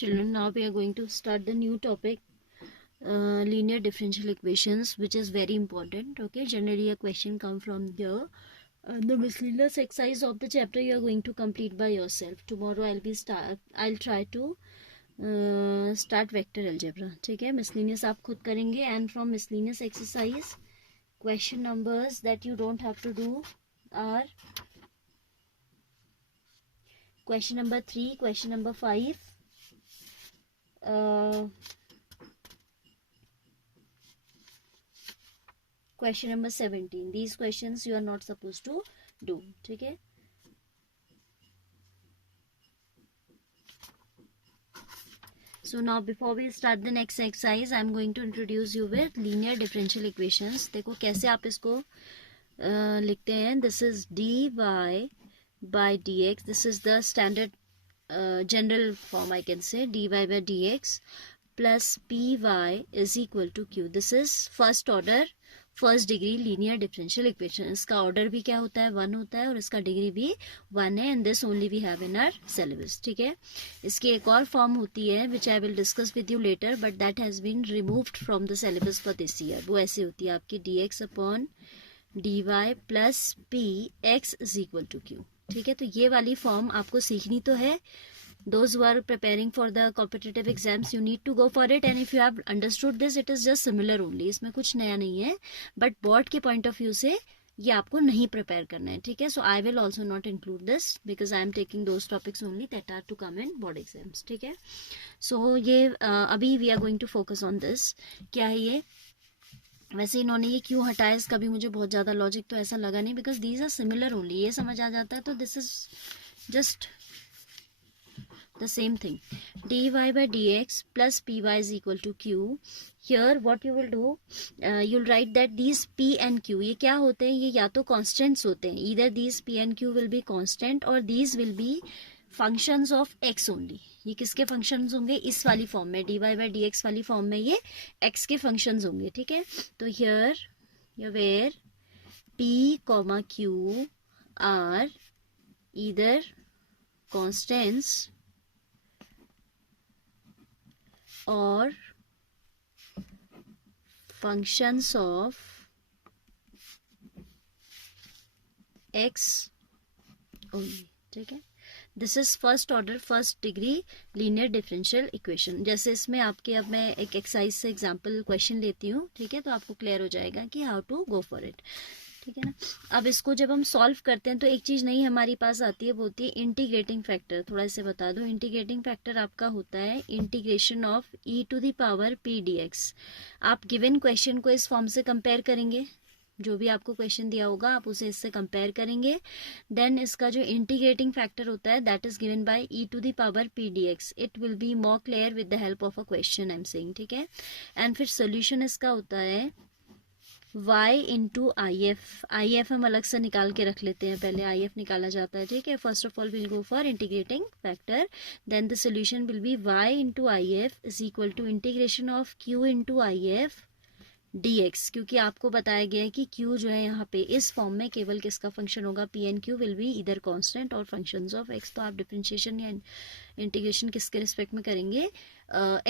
Children, now we are going to start the new topic, linear differential equations, which is very important. Okay, generally a question come from here. The miscellaneous exercise of the chapter you are going to complete by yourself. Tomorrow I'll try to start vector algebra. ठीक है, miscellaneous आप खुद करेंगे, and from miscellaneous exercise question numbers that you don't have to do are question number 3, question number 5, question number 17. These questions you are not supposed to do. ठीक है, so now before we start the next exercise, I am going to introduce you with linear differential equations. देखो कैसे आप इसको लिखते हैं. This is dy by dx. This is the standard general form, I can say. dy by dx plus py is equal to q. This is first order first degree linear differential equation. इसका order भी क्या होता है, 1 होता है, और इसका degree भी 1 है. And this only we have in our syllabus. ठीक है, इसकी एक और फॉर्म होती है which I will discuss with you later, but that has been removed from the syllabus for this year. वो ऐसी होती है आपकी dx upon dy plus P X is equal to Q. ठीक है, तो ये वाली फॉर्म आपको सीखनी तो है. Those who are preparing for the competitive exams, you need to go for it, and if you have understood this, it is just similar only. इसमें कुछ नया नहीं है, but board के point of view से ये आपको नहीं prepare करना है. ठीक है, so I will also not include this because I am taking those topics only that are to come in board exams. ठीक है, so ये अभी we are going to focus on this. क्या है ये, वैसे इन्होंने ये क्यों हटाया इसका भी मुझे बहुत ज़्यादा लॉजिक तो ऐसा लगा नहीं, because these are similar only. ये समझ आ जाता है तो this is just the same thing. dy by dx plus py is equal to q. Here what you will do, you'll write that these p and q, ये क्या होते हैं, ये या तो constants होते हैं. Either these p and q will be constant or these will be functions of x only. ये किसके functions होंगे, इस वाली फॉर्म में, dy by dx वाली फॉर्म में ये x के functions होंगे. ठीक है, तो here where p comma q are either constants or functions of x only. ठीक है, this is first order first degree linear differential equation. जैसे इसमें आपके, अब मैं एक एक्सरसाइज से एग्जांपल क्वेश्चन लेती हूँ. ठीक है, तो आपको क्लियर हो जाएगा कि how to go for it. ठीक है ना, अब इसको जब हम सॉल्व करते हैं तो एक चीज़ नई हमारी पास आती है, वो होती है इंटीग्रेटिंग फैक्टर. थोड़ा इसे बता दो. इंटीग्रेटिंग फैक्टर आपका होता है integration of e to the power p dx. आप गिवन क्वेश्चन को इस फॉर्म से कंपेयर करेंगे, जो भी आपको क्वेश्चन दिया होगा आप उसे इससे कंपेयर करेंगे. देन इसका जो इंटीग्रेटिंग फैक्टर होता है that is given by e to the power p dx. It will be more clear with the help of a question I am saying. ठीक है, एंड फिर सोल्यूशन इसका होता है y इंटू आई एफ हम अलग से निकाल के रख लेते हैं. पहले आई एफ निकाला जाता है. ठीक है, first of all will go for integrating factor. Then the solution will be y into I F is equal to integration of q into I F dx. क्योंकि आपको बताया गया है कि q जो है यहाँ पे इस फॉर्म में केवल किसका फंक्शन होगा, p and q will be इधर कांस्टेंट और फंक्शंस ऑफ x. तो आप डिफरेंशिएशन या इंटीग्रेशन किसके रिस्पेक्ट में करेंगे,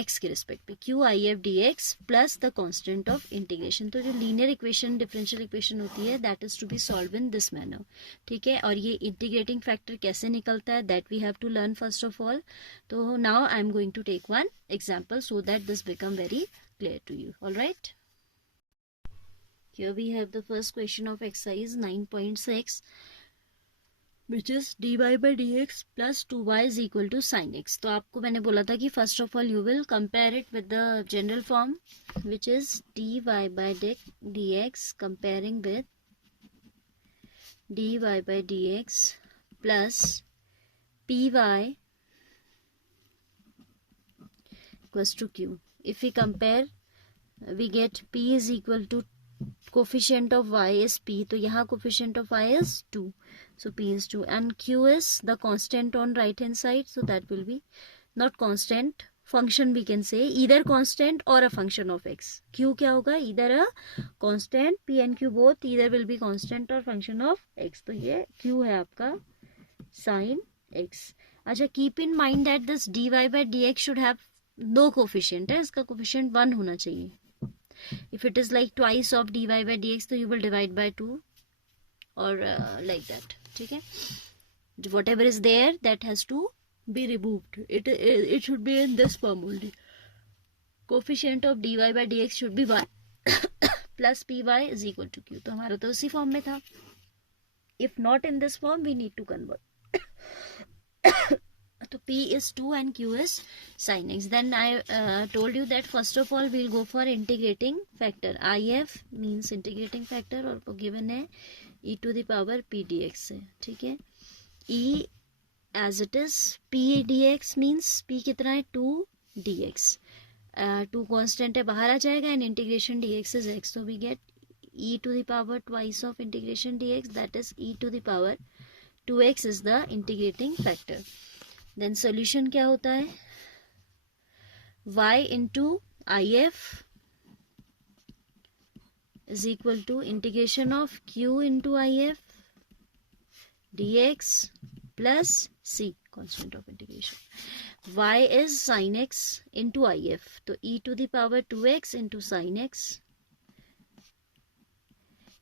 x के रिस्पेक्ट पे. q I F D X plus the constant of integration. तो जो लीनियर इक्वेशन डिफरेंशियल इक्वेशन होती है that is to be solve in this manner. ठीक है, और ये इंटीग्रेटिंग फैक्टर कैसे निकलता है that we have to learn first of all. तो now I am going to take one example so that this become very clear to you. All right, here we have the first question of exercise 9.6, which is dy by dx plus 2y is equal to sin x. तो आपको मैंने बोला था कि first of all you will compare it with the general form, which is dy by dx comparing with dy by dx plus py equals to q. If we compare, we get p is equal to coefficient of y is p, तो यहाँ coefficient of y is 2, so p is 2, and q is the constant on right hand side, so that will be not constant, function we can say, either constant or a function of x. q क्या होगा, either a constant, p and q both either will be constant or function of x. तो ये q है आपका sin x. अच्छा, keep in mind that this dy by dx should have no coefficient है, इसका coefficient 1 होना चाहिए. If it is like twice of dy by dx तो you will divide by 2 or like that. ठीक है, whatever is there that has to be removed. It should be in this form only. Coefficient of dy by dx should be 1 plus py is equal to q. तो हमारा तो उसी form में था. If not in this form, we need to convert. So p is 2 and q is sin x. Then I told you that first of all we'll go for integrating factor. if means integrating factor और given है e to the power p dx है. ठीक है, e as it is, p dx means p कितना है 2 dx. 2 constant है, बाहर आ जाएगा, and integration dx is x. So we get e to the power twice of integration dx, that is e to the power 2x is the integrating factor. Then solution क्या होता है, y into if is equal to integration of q into if dx plus c, constant of integration. y is sin x into if, तो e to the power 2x into sin x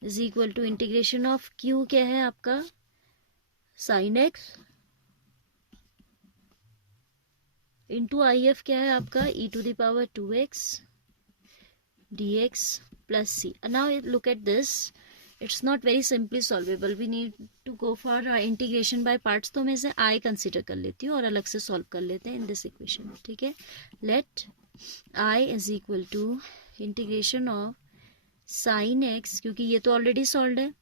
is equal to integration of q क्या है आपका sin x into if क्या है आपका e to the power 2x dx plus c. Now look at this, it's not very simply solvable. We need to go for integration by parts. तो मैं इसे I consider कर लेती हूँ और अलग से solve कर लेते हैं in this equation. ठीक है, let I is equal to integration of sin x, क्योंकि ये तो already solved है,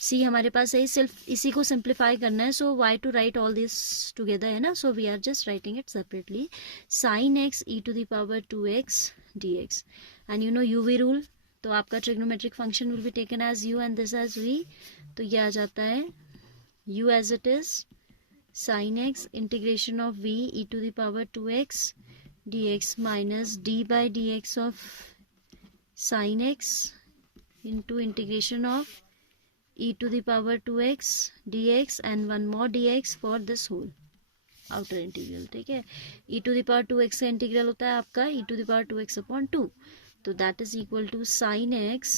c हमारे पास है, सिर्फ इसी को सिंप्लीफाई करना है. So why to write all this together है ना, so we are just writing it separately. Sine x e to the power 2x dx, and you know UV rule, तो आपका trigonometric function will be taken as u and this as v. तो ये आ जाता है u as it is sine x integration of v e to the power 2x dx minus d by D x of sine x into integration of e to the power 2x dx and one more dx for this whole outer integral. ठीक है, e to the power 2x का integral होता है आपका e to the power 2x upon 2, तो that is equal to sin x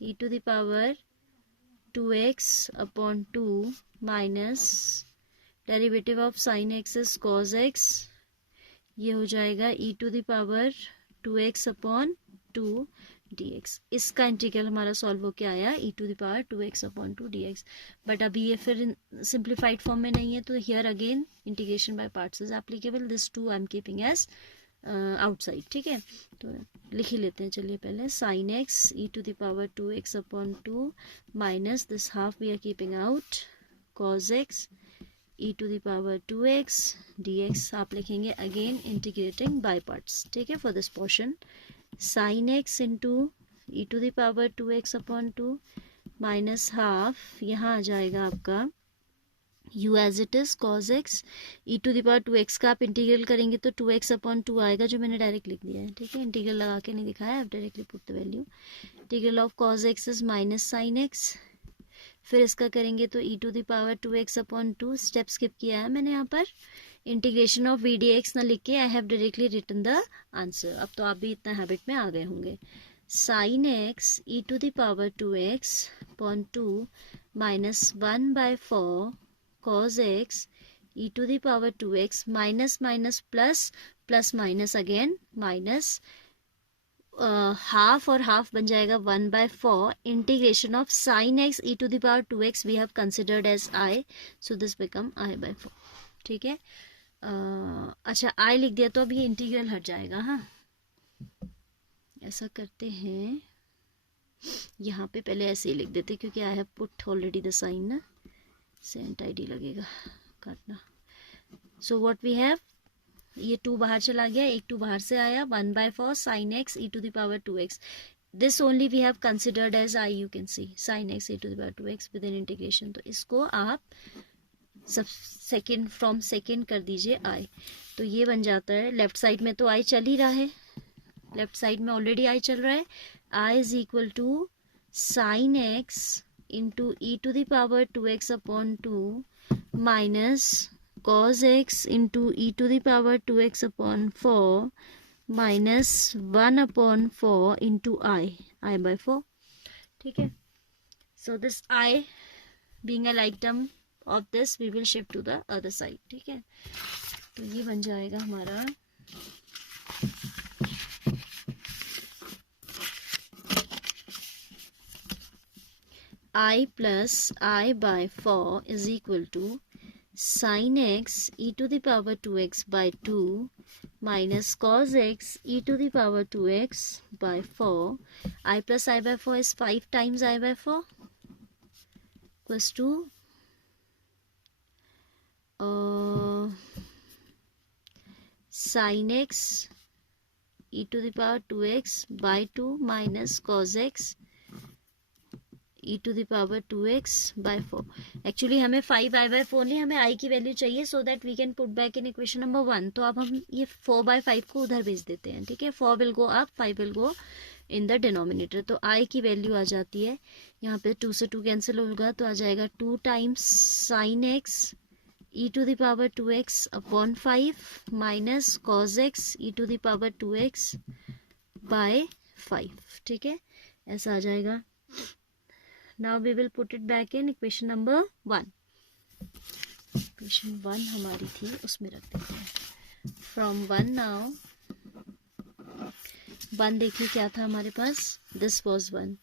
e to the power 2x upon 2 minus derivative of sin x is cos x, ये हो जाएगा e to the power 2x upon 2 dx. इसका integral हमारा solve होके आया e to the power 2x upon 2 dx. But अभी ये फिर सिंप्लीफाइड फॉर्म में नहीं है, तो here again integration by parts is applicable. This two I am keeping as outside. ठीक है, तो लिख ही लेते हैं. चलिए पहले sine x e to the power 2x upon 2 minus this half we are keeping out cos x e to the power 2x dx. आप लिखेंगे अगेन इंटीग्रेटिंग बाय पार्ट्स. ठीक है, for this portion sin x into e to the power 2x upon 2 minus half, यहाँ आ जाएगा आपका u as it is cos x e to the power 2x का आप integral करेंगे तो 2x upon 2 आएगा, जो मैंने डायरेक्ट लिख दिया है. ठीक है, इंटीग्रल लगा के नहीं दिखाया, आप directly put the value. Integral of cos x is minus sine x, फिर इसका करेंगे तो e to the power 2x upon 2, step skip किया है मैंने यहाँ पर. Integration of V D X ना लिख के I have directly written the answer. अब तो आप भी इतना हैबिट में आ गए होंगे. Sine x e to the power 2x upon 2 minus 1 by 4 cos x e to the power 2x minus minus plus plus minus again minus half और हाफ बन जाएगा 1 by 4 integration of sine x e to the power 2x we have considered as i, so this become i by 4. ठीक है, अच्छा आई लिख दिया तो अब ये इंटीग्रल हट जाएगा. हाँ, ऐसा करते हैं, यहाँ पे पहले ऐसे ही लिख देते क्योंकि I have put already the sine ना, सेंट आईडी लगेगा काटना. सो व्हाट वी हैव, ये 2 बाहर चला गया, एक 2 बाहर से आया, 1 by 4 sine x e to the power 2x. This only we have considered as I, you can see sine x e to the power 2x with in integration. तो इसको आप सब सेकेंड फ्रॉम सेकेंड कर दीजिए आई, तो ये बन जाता है. लेफ्ट साइड में तो आई चल ही रहा है, लेफ्ट साइड में ऑलरेडी आई चल रहा है. I is equal to sine x into e to the power 2x upon 2 minus cos x into e to the power 2x upon 4 minus 1 upon 4 into I by 4. ठीक है. So this I being a like term of this we will shift to the other side. ठीक है. तो ये बन जाएगा हमारा I plus I by 4 is equal to sin x e to the power 2x by 2 minus cos x e to the power 2x by 4. I plus I by 4 is 5 times I by 4 equals to sin x e to the power 2x by 2 minus cos x e to the power 2x by 4. Actually हमें 5 I by 4 नहीं, हमें I की value चाहिए so that we can put back in equation number 1. तो अब हम ये 4 by 5 को उधर भेज देते हैं. ठीक है. 4 will go up, 5 will go in the denominator. तो I की वैल्यू आ जाती है यहाँ पे 2 से 2 कैंसिल होगा तो आ जाएगा 2 times sine x e to the power 2x upon 5 minus cos x e to the power 2x by 5. ठीक है. ऐसा आ जाएगा. Now we will put it back in equation number 1. Equation 1 हमारी थी उसमें रख देते हैं. From 1 now 1 देखिए क्या था हमारे पास. This was 1.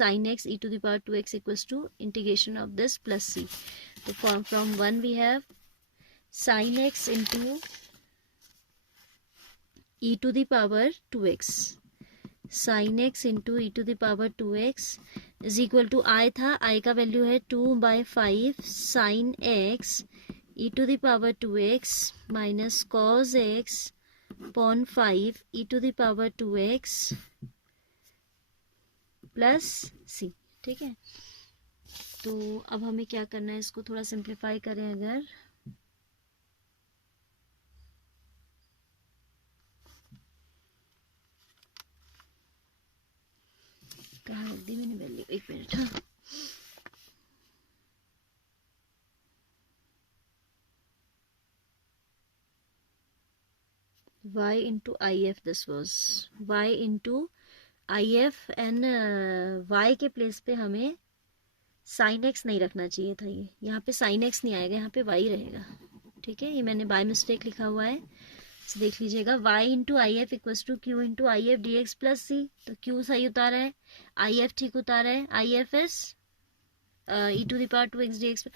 Sin x e to the power 2x equals to integration of this plus c. So from 1 we have sin x into e to the power 2x. sin x into e to the power 2x is equal to I था. I का value है 2 by 5 sin x e to the power 2x minus cos x upon 5 e to the power 2x plus c. ठीक है. तो अब हमें क्या करना है, इसको थोड़ा सिंप्लीफाई करें. अगर कहाँ रख दी मैंने वैल्यू, एक मिनट. हाँ, y into if this was y into if and y के प्लेस पे हमें साइन एक्स नहीं रखना चाहिए था. ये यहाँ पे साइन एक्स नहीं आएगा, यहाँ पे y रहेगा. ठीक है. ये मैंने बाय मिस्टेक लिखा हुआ है, इसे देख लीजिएगा. y into I F equals to Q into I F D X plus C. तो q सही उतारा है, आई एफ ठीक उतारा है. I F is e to the power 2x dx.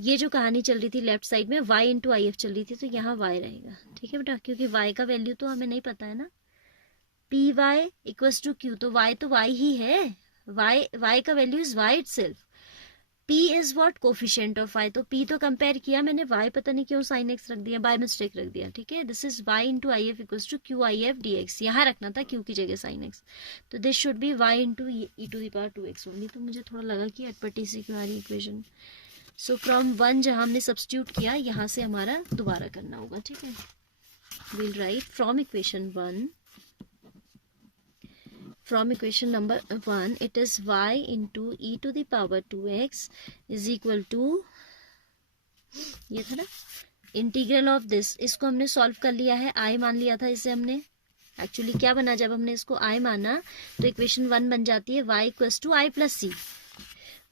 ये जो कहानी चल रही थी लेफ्ट साइड में y इंटू आई एफ चल रही थी, तो यहाँ y रहेगा. ठीक है बेटा, क्योंकि y का वैल्यू तो हमें नहीं पता है ना. P Y equals to Q, तो y ही है. y का value is y itself. p is what coefficient of y. तो p तो कंपेयर किया मैंने, y पता नहीं क्यों साइन x रख दिया, बाय मिस्टेक रख दिया. ठीक है. This is y into I F equals to Q I F D X. यहाँ रखना था q की जगह साइन x. तो this should be y into e to the power 2x only. तो मुझे थोड़ा लगा कि अटपटी सी क्यों आ रही इक्वेशन. सो फ्रॉम 1 जहाँ हमने सब्स्टिट्यूट किया, यहाँ से हमारा दोबारा करना होगा. ठीक है. Will write from equation 1. From equation number 1, it is y into e to the power 2x is equal to, ये था ना, इंटीग्रल ऑफ दिस. इसको हमने सॉल्व कर लिया है, i मान लिया था इसे हमने. एक्चुअली क्या बना, जब हमने इसको i माना तो इक्वेशन 1 बन जाती है y equals to I plus C.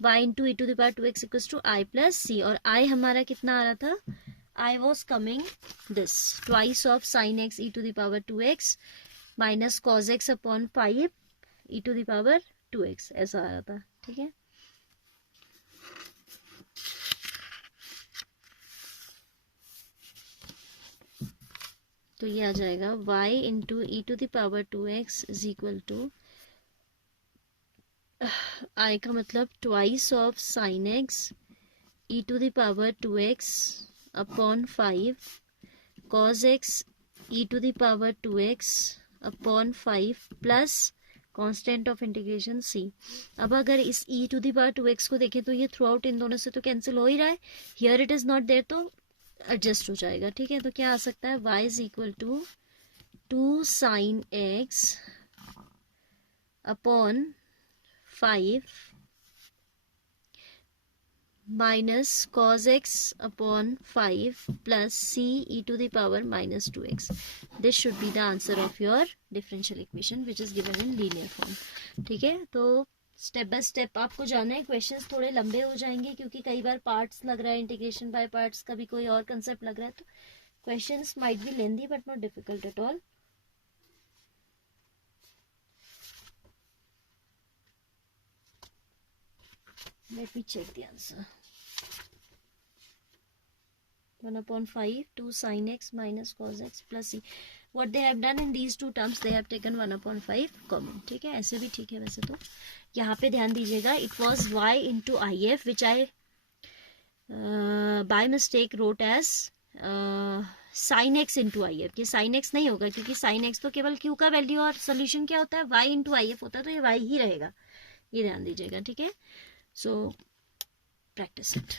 y into e to the power 2x equals to I plus C. और i हमारा कितना आ रहा था, i was coming this twice of sine x e to the power 2x minus cos x upon 5 e to the power 2x, ऐसा आ रहा था. ठीक है. तो ये आ जाएगा y into e to the power 2x is equal to, I का मतलब twice of sine x e to the power 2x upon 5 cos x e to the power 2x upon 5 plus constant of integration c. अब अगर इस e to the power 2x को देखें तो ये through out in दोनों से तो कैंसिल हो ही रहा है. Here it is not there, तो एडजस्ट हो जाएगा. ठीक है. तो क्या आ सकता है, y is equal to 2 sine x upon 5 minus cos x upon 5 plus C e to the power minus 2x. This should be the answer of your differential equation which is given in linear form. ठीक है, तो step by step आपको जाना है. Questions थोड़े लंबे हो जाएंगे क्योंकि कई बार पार्ट्स लग रहा है, इंटीग्रेशन बाय पार्ट्स, कभी कोई और कंसेप्ट लग रहा है, तो questions might be lengthy but not difficult at all. Let me check the answer. 1/5 2 sin x minus cos x plus c. What they have done in these two terms, they have taken 1/5 common. ठीक है, ऐसे भी ठीक है. वैसे तो यहाँ पे ध्यान दीजिएगा, it was y into if which I by mistake wrote as sin x into if. ये sin x नहीं होगा क्योंकि sin x तो केवल q का वैल्यू और सोल्यूशन क्या होता है, y into if होता है, तो ये y ही रहेगा. ये ध्यान दीजिएगा. ठीक है, so practice it.